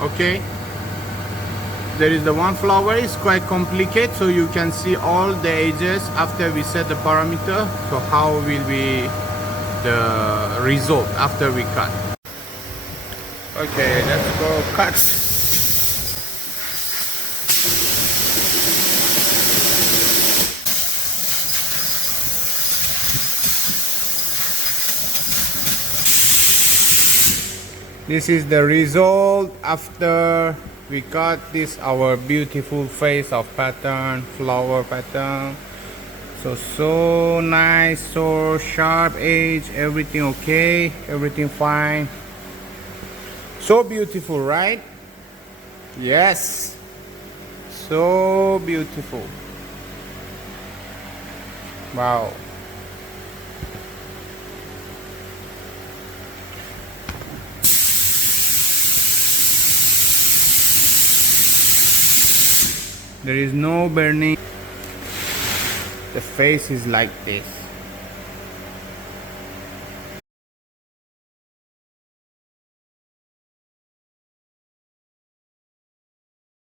Okay, there is the one flower. Is quite complicated, so you can see all the edges after we set the parameter. So how will be the result after we cut? Okay, let's go cut. This is the result after we cut this, our beautiful face of pattern, flower pattern. So nice, so sharp edge, everything okay, everything fine. So beautiful, right? Yes, so beautiful. Wow. There is no burning. The face is like this.